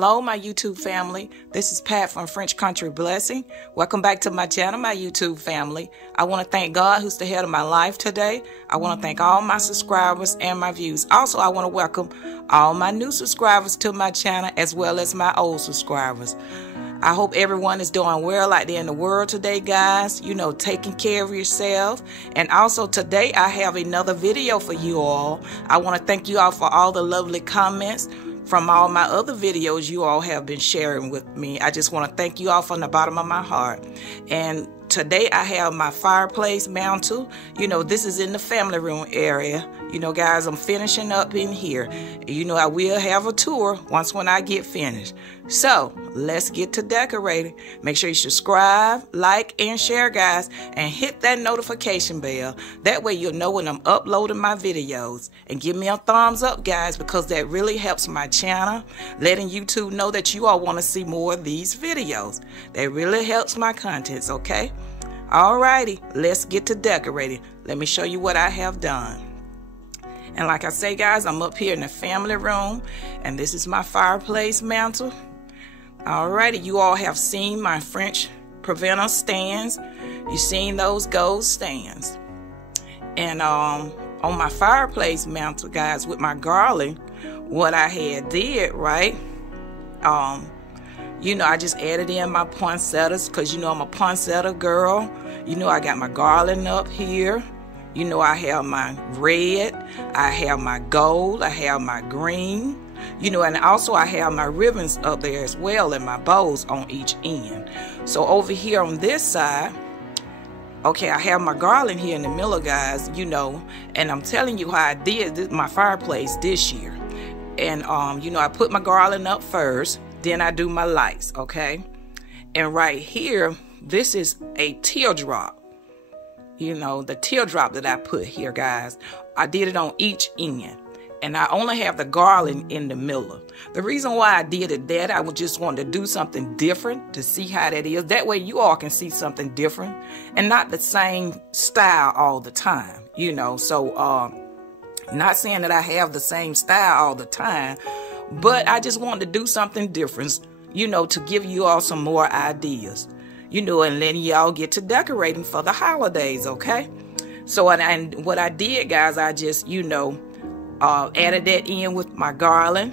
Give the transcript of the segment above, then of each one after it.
Hello, my YouTube family. This is Pat from French Country Blessing. Welcome back to my channel, my YouTube family. I want to thank God, who's the head of my life today. I want to thank all my subscribers and my views. Also, I want to welcome all my new subscribers to my channel, as well as my old subscribers. I hope everyone is doing well out there in the world today, guys. You know, taking care of yourself. And also today, I have another video for you all. I want to thank you all for all the lovely comments from all my other videos you all have been sharing with me. I just want to thank you all from the bottom of my heart. And today I have my fireplace mantle. You know, this is in the family room area. You know, guys, I'm finishing up in here. You know, I will have a tour once when I get finished. So let's get to decorating. Make sure you subscribe, like, and share, guys, and hit that notification bell. That way you'll know when I'm uploading my videos. And give me a thumbs up, guys, because that really helps my channel, letting YouTube know that you all want to see more of these videos. That really helps my contents, okay? Alrighty, let's get to decorating. Let me show you what I have done. And like I say, guys, I'm up here in the family room, and this is my fireplace mantle. Alrighty, you all have seen my French preventer stands. You've seen those gold stands. And on my fireplace mantle, guys, with my garland, what I had did, right, you know, I just added in my poinsettias because, you know, I'm a poinsettia girl. You know, I got my garland up here. You know, I have my red, I have my gold, I have my green, you know, and also I have my ribbons up there as well, and my bows on each end. So over here on this side, okay, I have my garland here in the middle, guys, you know, and I'm telling you how I did my fireplace this year. And, you know, I put my garland up first, then I do my lights, okay? And right here, this is a teardrop. You know, the teardrop that I put here, guys, I did it on each end. And I only have the garland in the middle. The reason why I did it that, I would just want to do something different to see how that is. That way you all can see something different and not the same style all the time, you know. So, not saying that I have the same style all the time, but I just wanted to do something different, you know, to give you all some more ideas. You know, and letting y'all get to decorating for the holidays, okay? So, and what I did, guys, I just, you know, added that in with my garland,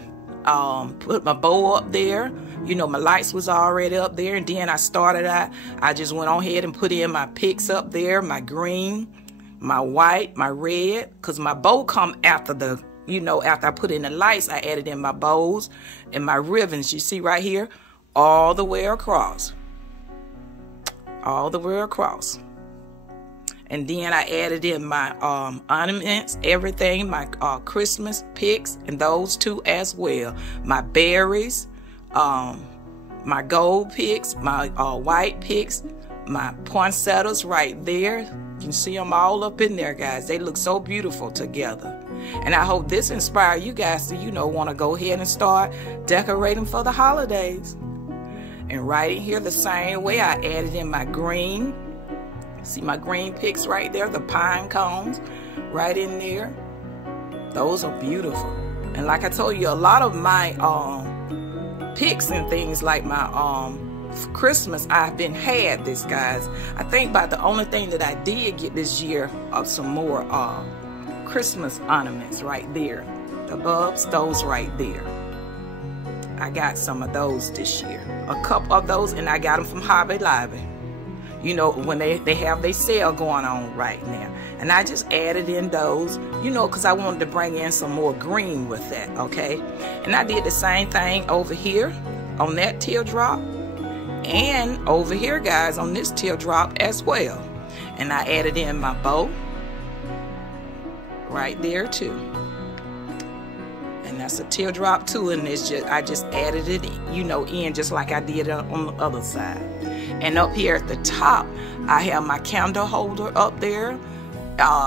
put my bow up there. You know, my lights was already up there, and then I started out, I just went on ahead and put in my picks up there, my green, my white, my red, because my bow come after the, you know, after I put in the lights, I added in my bows and my ribbons, you see right here, all the way across. All the way across. And then I added in my ornaments, everything, my Christmas picks, and those two as well. My berries, my gold picks, my white picks, my poinsettias right there. You can see them all up in there, guys. They look so beautiful together. And I hope this inspires you guys to, you know, want to go ahead and start decorating for the holidays. And right in here, the same way, I added in my green. See my green picks right there, the pine cones right in there. Those are beautiful. And like I told you, a lot of my picks and things like my for Christmas, I've been had this, guys. I think about the only thing that I did get this year of some more Christmas ornaments right there. The bulbs, those right there. I got some of those this year. A couple of those, and I got them from Hobby Lobby. You know, when they have their sale going on right now. And I just added in those, you know, because I wanted to bring in some more green with that, okay? And I did the same thing over here on that teardrop. And over here, guys, on this teardrop as well. And I added in my bow right there too. And that's a teardrop too, and it's just, I just added it, you know, in just like I did on the other side. And up here at the top, I have my candle holder up there,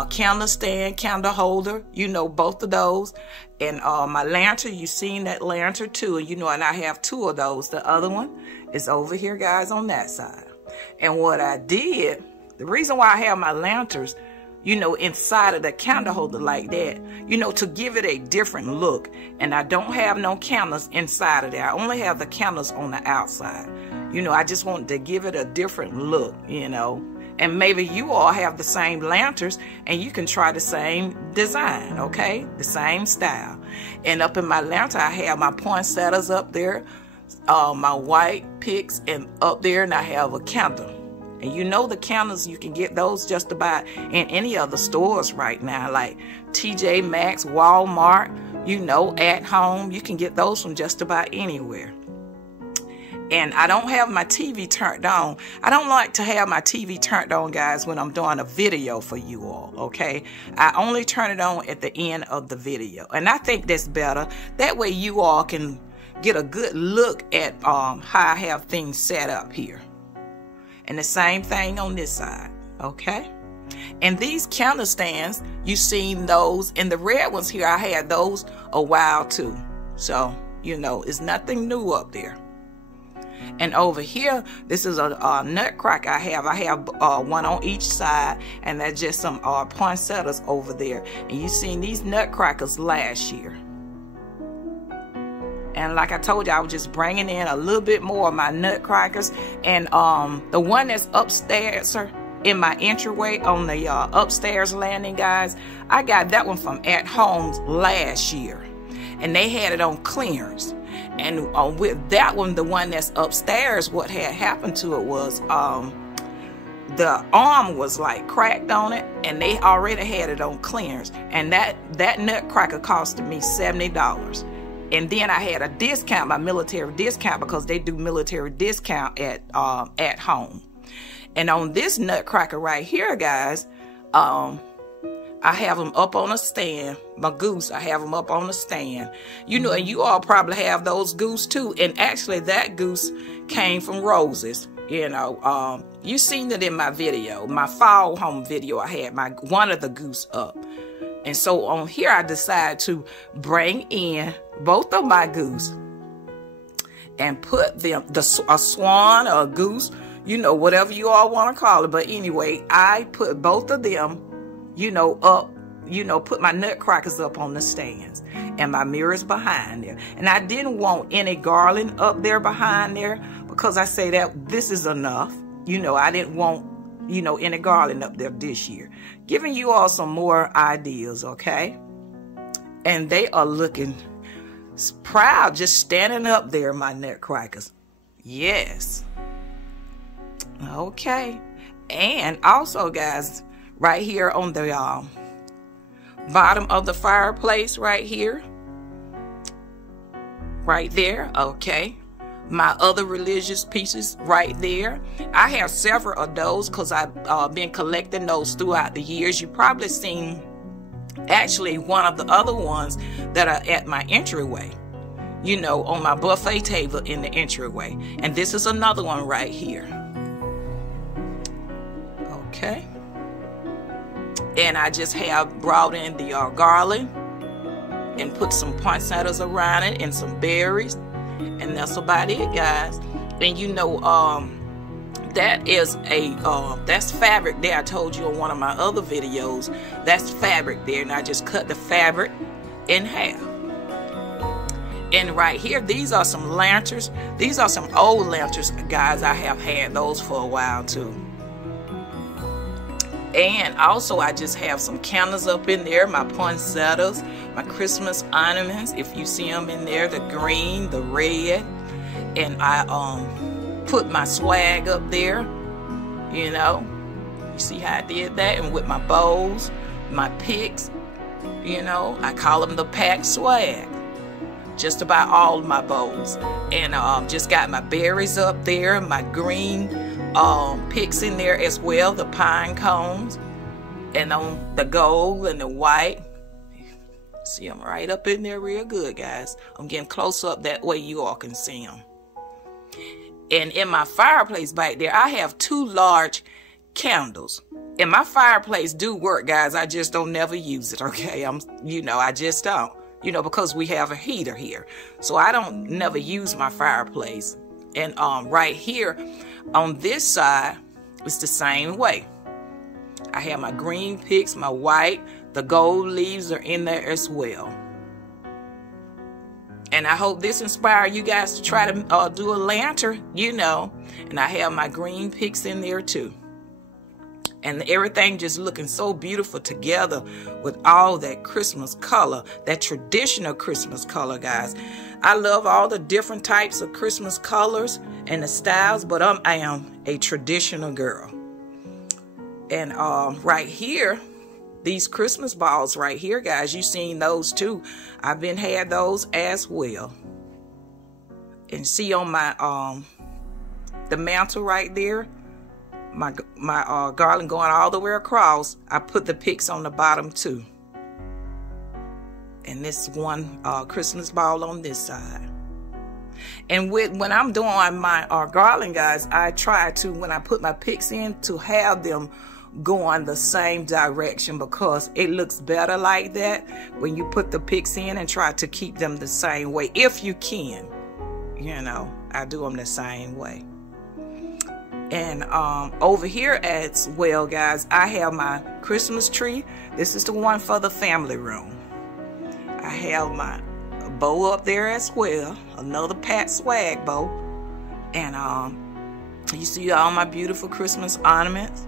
candle stand, candle holder, you know, both of those. And my lantern, you seen that lantern too, and you know, and I have two of those. The other one is over here, guys, on that side. And what I did, the reason why I have my lanterns, you know, inside of the candle holder like that, you know, to give it a different look. And I don't have no candles inside of there. I only have the candles on the outside. You know, I just wanted to give it a different look, you know. And maybe you all have the same lanterns and you can try the same design, okay? The same style. And up in my lantern, I have my poinsettias up there, my white picks, and up there, and I have a candle. And you know the candles, you can get those just about in any of the stores right now, like TJ Maxx, Walmart, you know, at home. You can get those from just about anywhere. And I don't have my TV turned on. I don't like to have my TV turned on, guys, when I'm doing a video for you all, okay? I only turn it on at the end of the video. And I think that's better. That way you all can get a good look at how I have things set up here. And the same thing on this side, okay? And these candle stands, you've seen those. And the red ones here, I had those a while too. So, you know, it's nothing new up there. And over here, this is a nutcracker I have. I have one on each side, and that's just some poinsettias over there. And you seen these nutcrackers last year. And like I told you, I was just bringing in a little bit more of my nutcrackers. And the one that's upstairs in my entryway on the upstairs landing, guys, I got that one from At Home's last year. And they had it on clearance. And with that one, the one that's upstairs, what had happened to it was the arm was like cracked on it, and they already had it on clearance. And that nutcracker costed me $70. And then I had a discount, my military discount, because they do military discount at Home. And on this nutcracker right here, guys, I have them up on a stand. My goose, I have them up on a stand. You know, and you all probably have those goose too. And actually, that goose came from Roses. You know, you seen it in my video, my fall home video. I had one of the goose up. And so on here, I decided to bring in both of my goose and put them, a swan or a goose, you know, whatever you all want to call it. But anyway, I put both of them, you know, up, you know, put my nutcrackers up on the stands and my mirrors behind there. And I didn't want any garland up there behind there because I say that this is enough. You know, I didn't want, you know, any garland up there this year. Giving you all some more ideas, okay? And they are looking proud just standing up there, my nutcrackers. Yes. Okay. And also, guys, right here on the bottom of the fireplace right here. Right there, okay. My other religious pieces right there. I have several of those because I've been collecting those throughout the years. You've probably seen actually one of the other ones that are at my entryway. You know, on my buffet table in the entryway. And this is another one right here. Okay. And I just have brought in the garland and put some poinsettias around it and some berries. And that's about it, guys. And you know, that is that's fabric there. I told you on one of my other videos, that's fabric there. And I just cut the fabric in half. And right here, these are some lanterns. These are some old lanterns, guys. I have had those for a while too. And also, I just have some candles up in there, my poinsettias, my Christmas ornaments, if you see them in there, the green, the red. And I put my swag up there, you know. You see how I did that? And with my bows, my picks, you know, I call them the PAT swag. Just about all of my bows. And just got my berries up there, my green picks in there as well, the pine cones, and on the gold and the white. See them right up in there real good, guys. I'm getting close up that way you all can see them. And in my fireplace back there, I have 2 large candles. And my fireplace do work, guys. I just don't never use it, okay? You know, I just don't. You know, because we have a heater here. So I don't never use my fireplace. And right here on this side, it's the same way. I have my green picks, my white, the gold leaves are in there as well. And I hope this inspires you guys to try to do a lantern, you know. And I have my green picks in there too. And everything just looking so beautiful together with all that Christmas color, that traditional Christmas color, guys. I love all the different types of Christmas colors and the styles, but I am a traditional girl. And right here, these Christmas balls right here, guys, you seen those too. I've been had those as well. And see on my the mantle right there, my garland going all the way across, I put the picks on the bottom too. And this one Christmas ball on this side. And when I'm doing my garland, guys, I try to, when I put my picks in, to have them going the same direction, because it looks better like that when you put the picks in, and try to keep them the same way if you can. You know, I do them the same way. And over here as well, guys, I have my Christmas tree. This is the one for the family room. I have my bow up there as well, another PAT swag bow. And you see all my beautiful Christmas ornaments.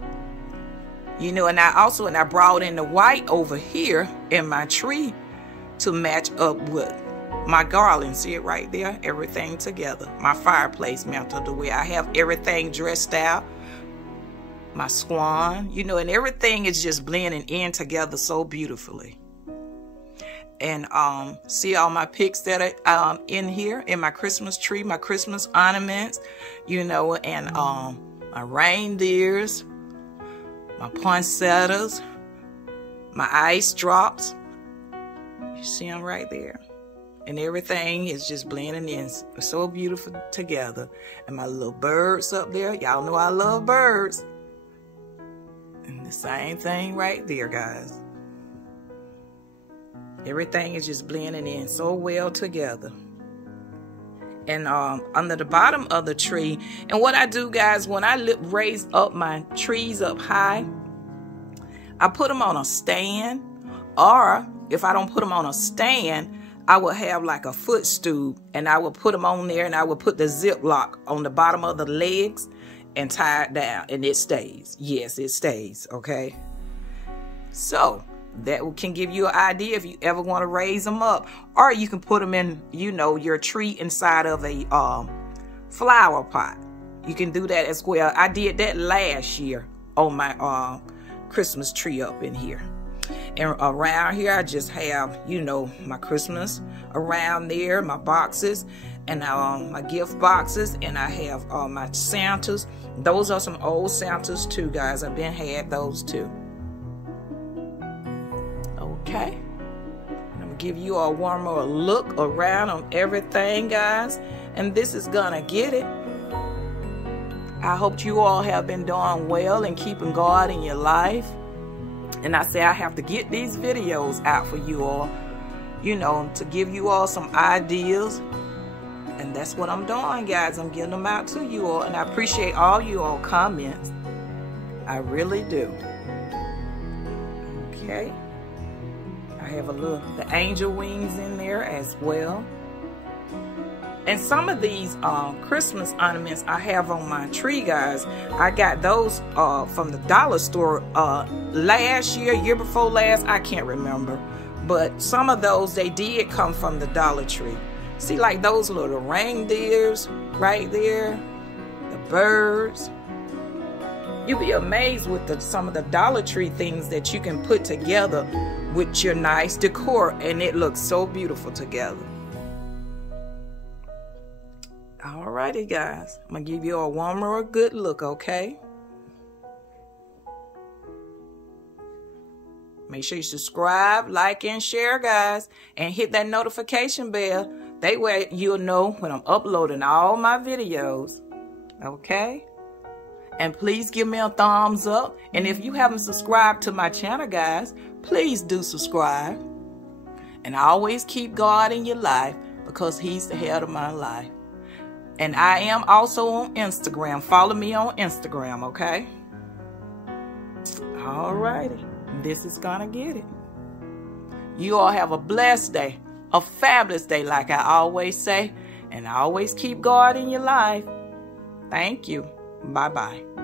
You know, and I brought in the white over here in my tree to match up with my garland. See it right there? Everything together. My fireplace mantle, the way I have everything dressed out. My swan, you know, and everything is just blending in together so beautifully. And see all my picks that are in here in my Christmas tree, my Christmas ornaments, you know, and my reindeers, my poinsettias, my ice drops. You see them right there. And everything is just blending in so beautiful together. And my little birds up there. Y'all know I love birds. And the same thing right there, guys. Everything is just blending in so well together. And under the bottom of the tree, and what I do, guys, when I raise up my trees up high, I put them on a stand, or if I don't put them on a stand, I will have like a footstool, and I will put them on there, and I will put the ziplock on the bottom of the legs and tie it down, and it stays. Yes, it stays, okay? So that can give you an idea if you ever want to raise them up. Or you can put them in, you know, your tree inside of a flower pot. You can do that as well. I did that last year on my Christmas tree up in here. And around here, I just have, you know, my Christmas around there, my boxes, and my gift boxes, and I have my Santas. Those are some old Santas too, guys. I've been had those too. Okay, I'm gonna give you all one more look around on everything, guys, and this is gonna get it. I hope you all have been doing well and keeping God in your life. And I say I have to get these videos out for you all, you know, to give you all some ideas. And that's what I'm doing, guys. I'm getting them out to you all, and I appreciate all you all comments. I really do. Okay. I have the angel wings in there as well. And some of these Christmas ornaments I have on my tree, guys, I got those from the dollar store last year before last, I can't remember. But some of those, they did come from the Dollar Tree. See, like those little reindeers right there, the birds. You'll be amazed with some of the Dollar Tree things that you can put together with your nice decor, and it looks so beautiful together. Alrighty, guys, I'm gonna give you all one more good look, okay? Make sure you subscribe, like, and share, guys, and hit that notification bell. That way you'll know when I'm uploading all my videos, okay? And please give me a thumbs up. And if you haven't subscribed to my channel, guys, please do subscribe. And always keep God in your life, because He's the head of my life. And I am also on Instagram. Follow me on Instagram, okay? All All righty. This is gonna get it. You all have a blessed day, a fabulous day, like I always say, and always keep God in your life. Thank you. Bye-bye.